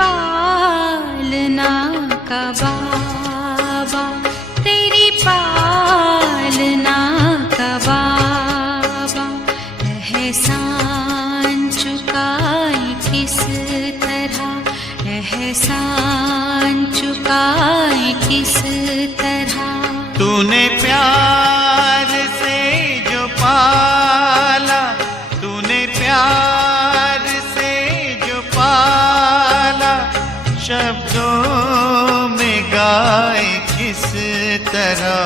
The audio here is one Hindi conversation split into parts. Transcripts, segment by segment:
पालना का बाबा, तेरी पालना का बाबा, एहसान चुकाए किस तरह, एहसान चुकाए किस तरह। तूने प्यार से जो पाला, तूने प्यार से जो पाला, शब्दों में गाए किस तरह।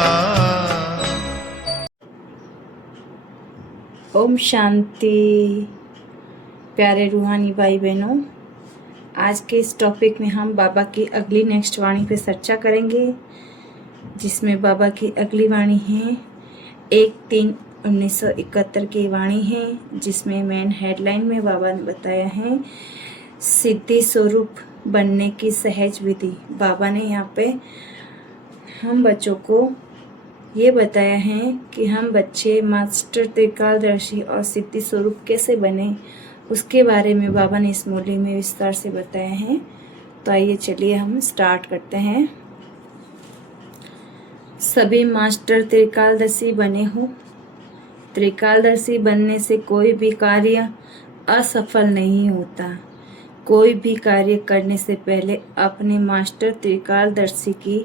ओम शांति। प्यारे रूहानी भाई बहनों, आज के इस टॉपिक में हम बाबा की अगली नेक्स्ट वाणी पे चर्चा करेंगे, जिसमें बाबा की अगली वाणी है 1/3/1971 की वाणी है, जिसमें मेन हेडलाइन में बाबा ने बताया है सिद्धि स्वरूप बनने की सहज विधि। बाबा ने यहाँ पे हम बच्चों को ये बताया है कि हम बच्चे मास्टर त्रिकालदर्शी और सिद्धि स्वरूप कैसे बने, उसके बारे में बाबा ने इस मुरली में विस्तार से बताया है। तो आइए चलिए हम स्टार्ट करते हैं। सभी मास्टर त्रिकालदर्शी बने हो। त्रिकालदर्शी बनने से कोई भी कार्य असफल नहीं होता। कोई भी कार्य करने से पहले अपने मास्टर त्रिकालदर्शी की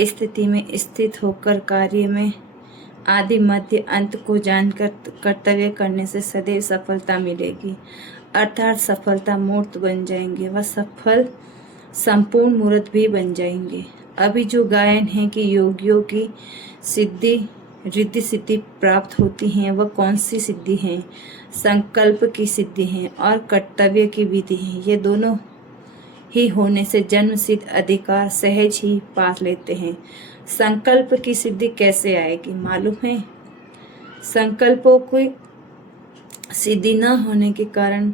स्थिति में स्थित होकर कार्य में आदि मध्य अंत को जानकर कर्तव्य करने से सदैव सफलता मिलेगी, अर्थात सफलता मूर्त बन जाएंगे, वह सफल संपूर्ण मूर्त भी बन जाएंगे। अभी जो गायन है कि योगियों की सिद्धि रिद्धि सिद्धि प्राप्त होती हैं, वह कौन सी सिद्धि है? संकल्प की सिद्धि है और कर्तव्य की विधि है। ये दोनों ही होने से जन्म सिद्ध अधिकार सहज ही पा लेते हैं। संकल्प की सिद्धि कैसे आएगी मालूम है? संकल्पों की सिद्धि न होने के कारण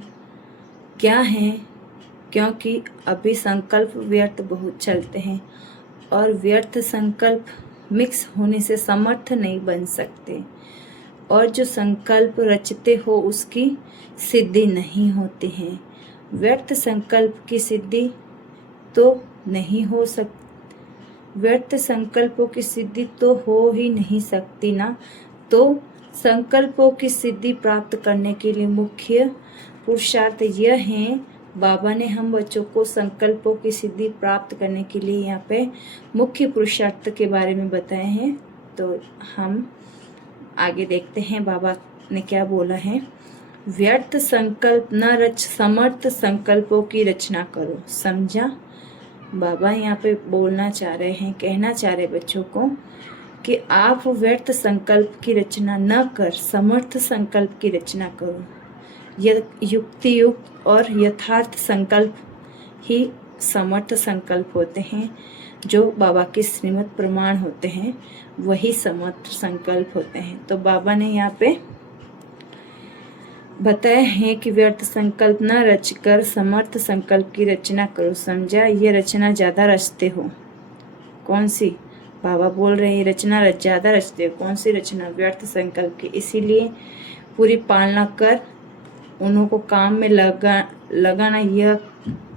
क्या है? क्योंकि अभी संकल्प व्यर्थ बहुत चलते हैं और व्यर्थ संकल्प मिक्स होने से समर्थ नहीं बन सकते, और जो संकल्प रचते हो उसकी सिद्धि नहीं होती है। व्यर्थ संकल्प की सिद्धि तो नहीं हो सकती, व्यर्थ संकल्पों की सिद्धि तो हो ही नहीं सकती ना। तो संकल्पों की सिद्धि प्राप्त करने के लिए मुख्य पुरुषार्थ यह है। बाबा ने हम बच्चों को संकल्पों की सिद्धि प्राप्त करने के लिए यहाँ पे मुख्य पुरुषार्थ के बारे में बताए हैं। तो हम आगे देखते हैं बाबा ने क्या बोला है। व्यर्थ संकल्प न रच, समर्थ संकल्पों की रचना करो। समझा? बाबा यहाँ पे बोलना चाह रहे हैं, कहना चाह रहे बच्चों को कि आप व्यर्थ संकल्प की रचना न कर, समर्थ संकल्प की रचना करो। युक्ति युक्त और यथार्थ संकल्प ही समर्थ संकल्प होते हैं। जो बाबा के श्रीमत प्रमाण होते हैं वही समर्थ संकल्प होते हैं। तो बाबा ने यहाँ पे बताया है कि व्यर्थ संकल्प न रचकर समर्थ संकल्प की रचना करो। समझा? ये रचना ज्यादा रचते हो। कौन सी? बाबा बोल रहे हैं रचना ज्यादा रचते हो। कौन सी रचना? व्यर्थ संकल्प की। इसीलिए पूरी पालना कर उन्हों को काम में लगाना यह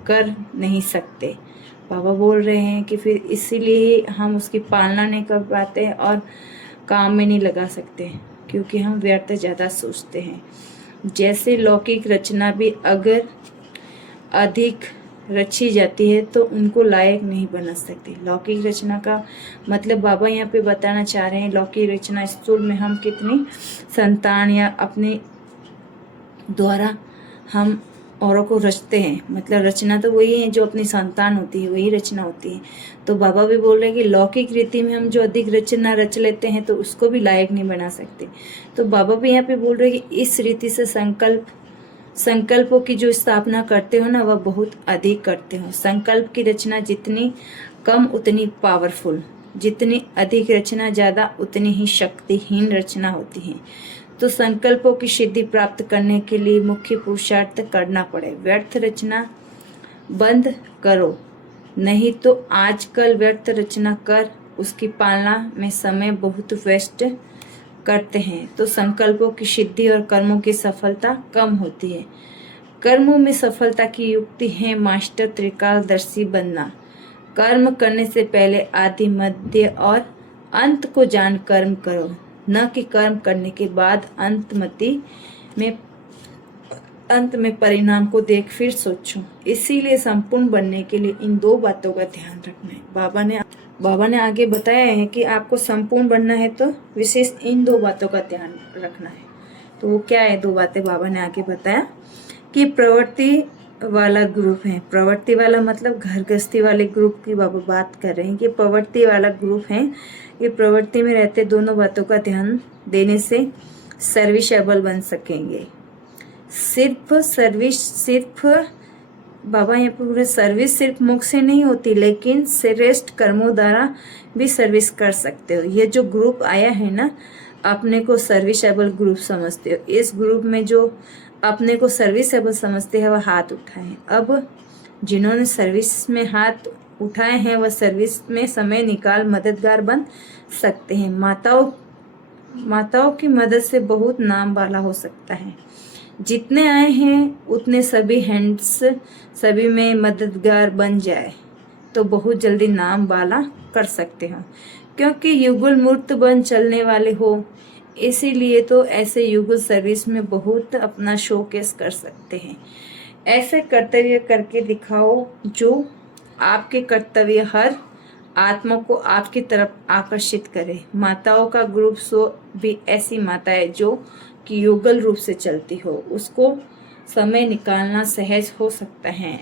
कर नहीं सकते। बाबा बोल रहे हैं कि फिर इसीलिए हम उसकी पालना नहीं कर पाते और काम में नहीं लगा सकते, क्योंकि हम व्यर्थ ज़्यादा सोचते हैं। जैसे लौकिक रचना भी अगर अधिक रची जाती है तो उनको लायक नहीं बना सकती। लौकिक रचना का मतलब बाबा यहाँ पे बताना चाह रहे हैं, लौकिक रचना स्थूल में हम कितनी संतान या अपने द्वारा हम औरों को रचते हैं, मतलब रचना तो वही है जो अपनी संतान होती है, वही रचना होती है। तो बाबा भी बोल रहे हैं कि लौकिक रीति में हम जो अधिक रचना रच लेते हैं तो उसको भी लायक नहीं बना सकते। तो बाबा भी यहाँ पे बोल रहे हैं कि इस रीति से संकल्पों की जो स्थापना करते हो ना, वह बहुत अधिक करते हो। संकल्प की रचना जितनी कम उतनी पावरफुल, जितनी अधिक रचना ज़्यादा उतनी ही शक्तिहीन रचना होती है। तो संकल्पों की सिद्धि प्राप्त करने के लिए मुख्य पुरुषार्थ करना पड़े। व्यर्थ रचना बंद करो, नहीं तो आजकल व्यर्थ रचना कर उसकी पालना में समय बहुत वेस्ट करते हैं, तो संकल्पों की सिद्धि और कर्मों की सफलता कम होती है। कर्मों में सफलता की युक्ति है मास्टर त्रिकालदर्शी बनना। कर्म करने से पहले आदि मध्य और अंत को जान कर्म करो, न कि कर्म करने के बाद अंत में परिणाम को देख फिर सोचो। इसीलिए संपूर्ण बनने के लिए इन दो बातों का ध्यान रखना है। बाबा ने आगे बताया है कि आपको संपूर्ण बनना है तो विशेष इन दो बातों का ध्यान रखना है। तो वो क्या है? दो बातें बाबा ने आगे बताया कि प्रवृत्ति वाला ग्रुप है। प्रवृत्ति वाला मतलब घर गृहस्थी वाले ग्रुप की बाबा बात कर रहे हैं कि प्रवृत्ति वाला ग्रुप है। ये प्रवृत्ति में रहते दोनों बातों का ध्यान देने से सर्विसेबल बन सकेंगे। सिर्फ बाबा यहाँ पर पूरे सर्विस सिर्फ मुख से नहीं होती, लेकिन श्रेष्ठ कर्मों द्वारा भी सर्विस कर सकते हो। ये जो ग्रुप आया है ना, अपने को सर्विसेबल ग्रुप समझते हो। इस ग्रुप में जो अपने को सर्विसेबल समझते हैं वह हाथ उठाएं। अब जिन्होंने सर्विस में हाथ उठाए हैं वह सर्विस में समय निकाल मददगार बन सकते हैं। माताओं की मदद से बहुत नाम वाला हो सकता है। जितने आए हैं उतने सभी में मददगार बन जाए तो बहुत जल्दी नाम वाला कर सकते हो, क्योंकि युगल मूर्त बन चलने वाले हो। इसीलिए तो ऐसे युगल सर्विस में बहुत अपना शोकेस कर सकते हैं। ऐसे कर्तव्य करके दिखाओ जो आपके कर्तव्य हर आत्मा को आपकी तरफ आकर्षित करे। माताओं का ग्रुप भी ऐसी माता है जो कि युगल रूप से चलती हो, उसको समय निकालना सहज हो सकता है।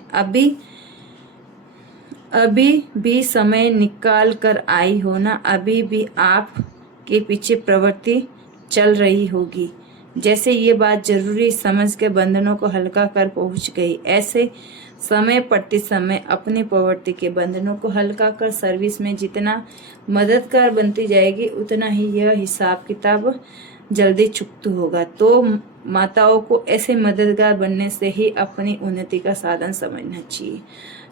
अभी भी समय निकाल कर आई हो ना, अभी भी आप के पीछे प्रवृत्ति चल रही होगी। जैसे ये बात जरूरी समझ के बंधनों को हल्का कर पहुंच गई, ऐसे समय प्रति समय अपनी प्रवृत्ति के बंधनों को हल्का कर सर्विस में जितना मददगार बनती जाएगी उतना ही यह हिसाब किताब जल्दी चुकता होगा। तो माताओं को ऐसे मददगार बनने से ही अपनी उन्नति का साधन समझना चाहिए।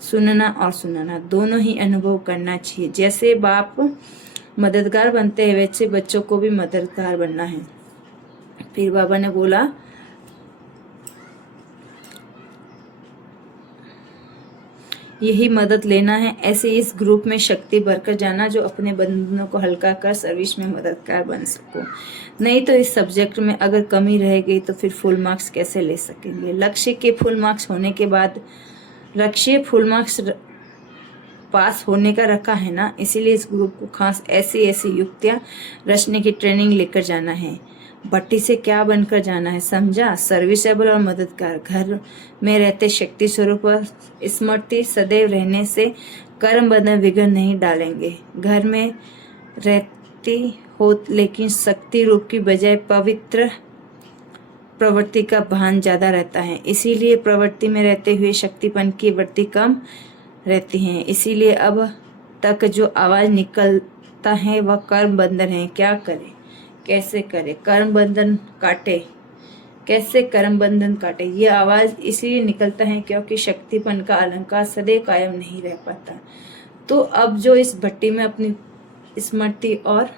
सुनना और सुनाना दोनों ही अनुभव करना चाहिए। जैसे बाप मददगार बनते हैं वैसे बच्चों को भी मददगार बनना है। फिर बाबा ने बोला यही मदद लेना है। ऐसे इस ग्रुप में शक्ति भरकर जाना जो अपने बंधनों को हल्का कर सर्विस में मददगार बन सको। नहीं तो इस सब्जेक्ट में अगर कमी रह गई तो फिर फुल मार्क्स कैसे ले सकेंगे। लक्ष्य के फुल मार्क्स होने के बाद फुल मार्क्स पास होने का रखा है ना, इसीलिए इस ग्रुप को खास ऐसी युक्तियाँ रचने की ट्रेनिंग लेकर जाना है। भट्टी से क्या बनकर जाना है, समझा? सर्विसेबल और मददगार। घर में रहते शक्ति स्वरूप और स्मृति सदैव रहने से कर्म बंधन विघ्न नहीं डालेंगे। घर में रहती हो लेकिन शक्ति रूप की बजाय पवित्र प्रवृत्ति का भान ज्यादा रहता है, इसीलिए प्रवृत्ति में रहते हुए शक्तिपन की वृत्ति कम रहती है। इसीलिए अब तक जो आवाज निकलता है वह कर्म बंधन है। क्या करे, कैसे करे, कर्म बंधन काटे, कैसे कर्म बंधन काटे। ये आवाज इसलिए निकलता है क्योंकि शक्तिपन का अलंकार सदैव कायम नहीं रह पाता। तो अब जो इस भट्टी में अपनी स्मृति और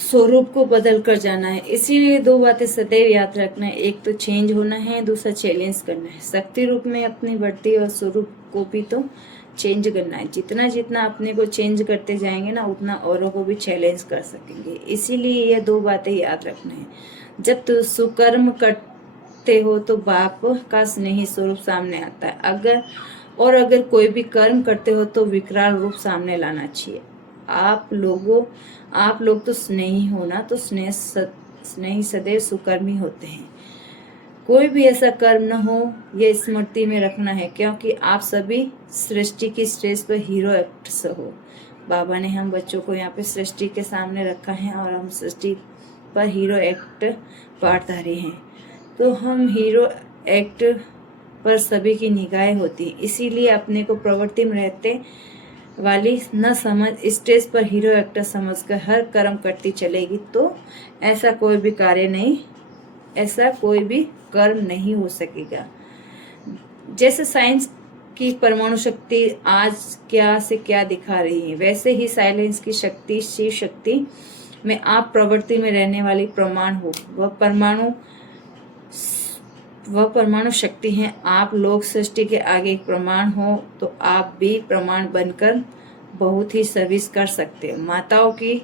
स्वरूप को बदल कर जाना है। इसीलिए दो बातें सदैव याद रखना है, एक तो चेंज होना है, दूसरा चैलेंज करना है। शक्ति रूप में अपनी भट्टी और स्वरूप को भी तो चेंज करना है। जितना जितना अपने को चेंज करते जाएंगे ना उतना औरों को भी चैलेंज कर सकेंगे। इसीलिए ये दो बातें याद रखना है। जब तुम सुकर्म करते हो तो बाप का स्नेही स्वरूप सामने आता है। अगर कोई भी कर्म करते हो तो विकराल रूप सामने लाना चाहिए। आप लोग तो स्नेही हो ना, तो स्नेही सदैव सुकर्मी होते हैं। कोई भी ऐसा कर्म न हो ये स्मृति में रखना है, क्योंकि आप सभी सृष्टि की स्टेज पर हीरो एक्ट्स हो। बाबा ने हम बच्चों को यहाँ पे सृष्टि के सामने रखा है और हम सृष्टि पर हीरो एक्ट पाठधारी हैं। तो हम हीरो एक्ट पर सभी की निगाहें होती हैं। इसीलिए अपने को प्रवृत्ति में रहते वाली न समझ स्टेज पर हीरो एक्टर समझकर हर कर्म करती चलेगी तो ऐसा कोई भी कर्म नहीं हो सकेगा। जैसे साइंस की परमाणु शक्ति आज क्या से क्या दिखा रही है, वैसे ही साइलेंस की शक्ति शिव शक्ति में आप प्रवृत्ति में रहने वाली परमाणु हो। वह परमाणु वह परमाणु शक्ति हैं। आप लोग सृष्टि के आगे एक प्रमाण हो तो आप भी प्रमाण बनकर बहुत ही सर्विस कर सकते हो। माताओं की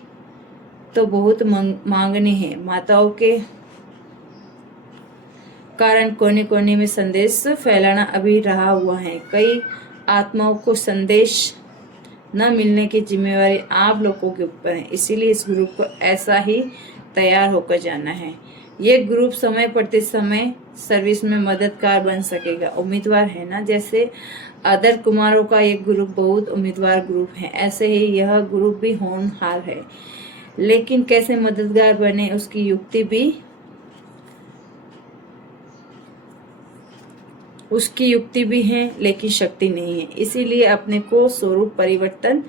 तो बहुत मांगनी है। माताओं के कारण कोने कोने में संदेश फैलाना अभी रहा हुआ है। कई आत्माओं को संदेश न मिलने की जिम्मेवारी आप लोगों के ऊपर है। इसीलिए इस ग्रुप को ऐसा ही तैयार होकर जाना है। ये ग्रुप समय पड़ते समय सर्विस में मददगार बन सकेगा। उम्मीदवार है ना, जैसे अदर कुमारों का एक ग्रुप बहुत उम्मीदवार ग्रुप है, ऐसे ही यह ग्रुप भी होनहार है। लेकिन कैसे मददगार बने उसकी युक्ति भी है, लेकिन शक्ति नहीं है। इसीलिए अपने को स्वरूप परिवर्तन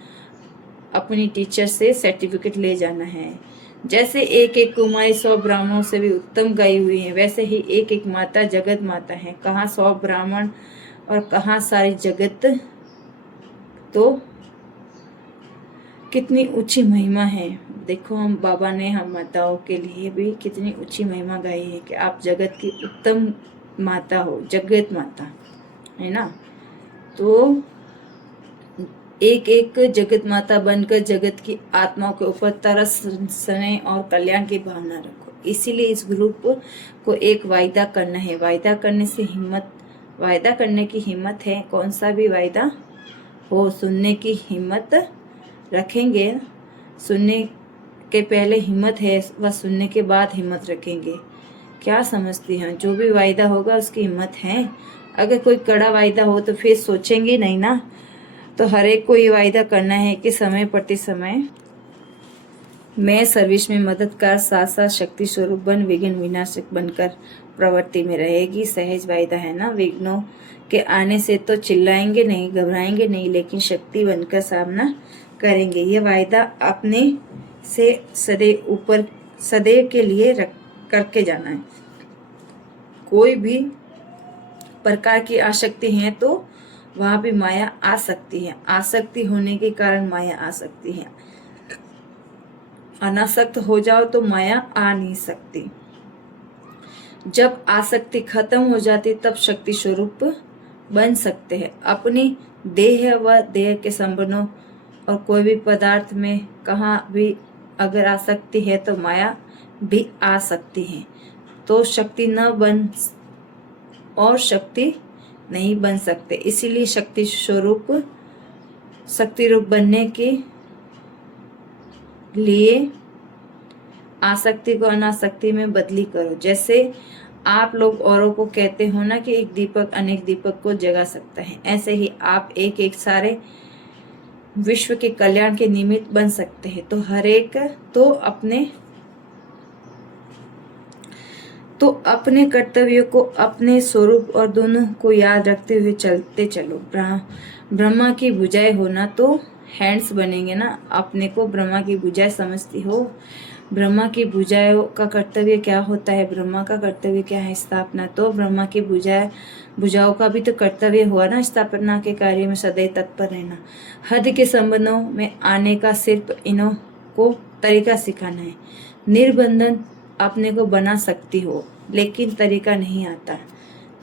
अपनी टीचर से सर्टिफिकेट ले जाना है। जैसे एक एक कुमारी 100 ब्राह्मणों से भी उत्तम गई हुई है, वैसे ही एक एक माता जगत माता है। कहाँ 100 ब्राह्मण और कहाँ सारी जगत, तो कितनी ऊंची महिमा है। देखो हम बाबा ने हम माताओं के लिए भी कितनी ऊंची महिमा गाई है कि आप जगत की उत्तम माता हो, जगत माता है ना। तो एक एक जगत माता बनकर जगत की आत्माओं के ऊपर तरसने और कल्याण की भावना रखो। इसीलिए इस ग्रुप को एक वायदा करना है। वायदा करने की हिम्मत है। कौन सा भी वायदा हो, सुनने की हिम्मत रखेंगे। सुनने के पहले हिम्मत है, वह सुनने के बाद हिम्मत रखेंगे। क्या समझती हैं? जो भी वायदा होगा उसकी हिम्मत है। अगर कोई कड़ा वायदा हो तो फिर सोचेंगे नहीं ना। तो हर एक को ये वायदा करना है कि समय प्रति समय मैं सर्विस में मददगार, साथ साथ शक्ति स्वरूप बन विघ्न विनाशक बनकर प्रवृत्ति में रहेगी। सहज वायदा है ना। विघ्नों के आने से तो चिल्लाएंगे नहीं, घबराएंगे नहीं, लेकिन शक्ति बनकर सामना करेंगे। ये वायदा अपने से सदैव के लिए करके जाना है। कोई भी प्रकार की आसक्ति है तो वहां भी माया आ सकती है। आसक्ति होने के कारण माया आ सकती है। अनासक्त हो जाओ तो माया आ नहीं सकती। जब आसक्ति खत्म हो जाती तब शक्ति स्वरूप बन सकते हैं। अपनी देह व देह के संबंधों और कोई भी पदार्थ में कहाँ भी अगर आसक्ति है तो माया भी आ सकती है। तो शक्ति न बन और शक्ति नहीं बन सकते। इसीलिए शक्ति रूप बनने के लिए आसक्ति को अनासक्ति में बदली करो। जैसे आप लोग औरों को कहते हो ना कि एक दीपक अनेक दीपक को जगा सकता है, ऐसे ही आप एक एक सारे विश्व के कल्याण के निमित्त बन सकते हैं। तो हर एक अपने कर्तव्यों को, अपने स्वरूप और दोनों को याद रखते हुए चलते चलो। ब्रह्मा की भुजाएं होना तो हैंड्स बनेंगे ना। अपने को ब्रह्मा की भुजाएं समझती हो। ब्रह्मा की भुजाओं का कर्तव्य क्या होता है? ब्रह्मा का कर्तव्य क्या है? स्थापना। तो ब्रह्मा की भुजाओं का भी तो कर्तव्य हुआ ना, स्थापना के कार्य में सदैव तत्पर रहना। हद के संबंधों में आने का सिर्फ इन्हों को तरीका सिखाना है। निर्बंधन अपने को बना सकती हो, लेकिन तरीका नहीं आता।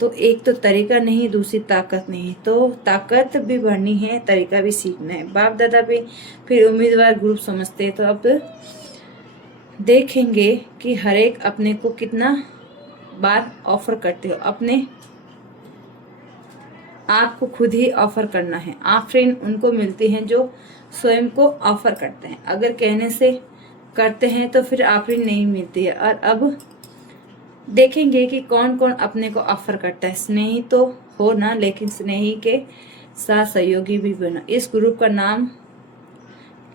तो एक तो तरीका नहीं, दूसरी ताकत नहीं। तो ताकत भी बढ़नी है, तरीका भी सीखना है। बाप दादा भी फिर उम्मीदवार ग्रुप समझते हैं। तो अब देखेंगे कि हर एक अपने को कितना बार ऑफर करते हो। अपने आप को खुद ही ऑफर करना है। आफरीन उनको मिलती हैं जो स्वयं को ऑफर करते हैं। अगर कहने से करते हैं तो फिर आफरीन नहीं मिलती है। और अब देखेंगे कि कौन कौन अपने को ऑफर करता है। स्नेही तो हो ना, लेकिन स्नेही के साथ सहयोगी भी बना। इस ग्रुप का नाम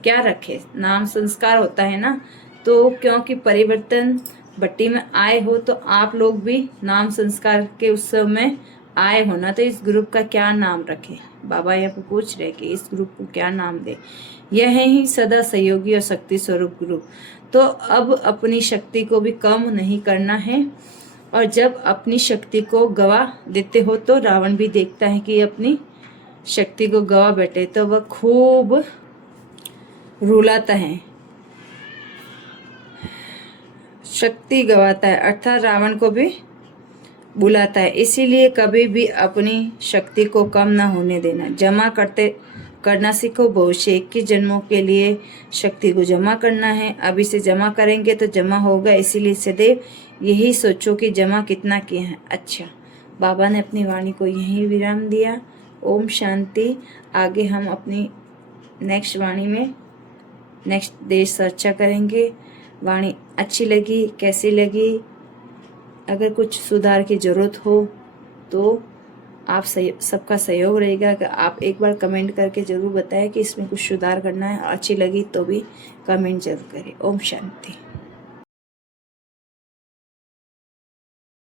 क्या रखे? नाम संस्कार होता है ना। तो क्योंकि परिवर्तन भट्टी में आए हो तो आप लोग भी नाम संस्कार के उत्सव में आए हो ना। तो इस ग्रुप का क्या नाम रखे? बाबा यहाँ पे पूछ रहे कि इस ग्रुप को क्या नाम दे। यह है ही सदा सहयोगी और शक्ति स्वरूप ग्रुप। तो अब अपनी शक्ति को भी कम नहीं करना है। और जब अपनी शक्ति को गवा देते हो तो रावण भी देखता है कि अपनी शक्ति को गवा बैठे, तो वह खूब रुलाता है, शक्ति गवाता है। अर्थात रावण को भी बुलाता है। इसीलिए कभी भी अपनी शक्ति को कम ना होने देना। जमा करना सीखो। भविष्य 21 जन्मों के लिए शक्ति को जमा करना है। अभी से जमा करेंगे तो जमा होगा। इसीलिए सदैव यही सोचो कि जमा कितना किए हैं। अच्छा, बाबा ने अपनी वाणी को यहीं विराम दिया। ओम शांति। आगे हम अपनी नेक्स्ट वाणी में नेक्स्ट देश चर्चा करेंगे। वाणी अच्छी लगी, कैसी लगी, अगर कुछ सुधार की ज़रूरत हो तो आप सबका सहयोग रहेगा कि आप एक बार कमेंट करके ज़रूर बताएं कि इसमें कुछ सुधार करना है। अच्छी लगी तो भी कमेंट जरूर करें। ओम शांति।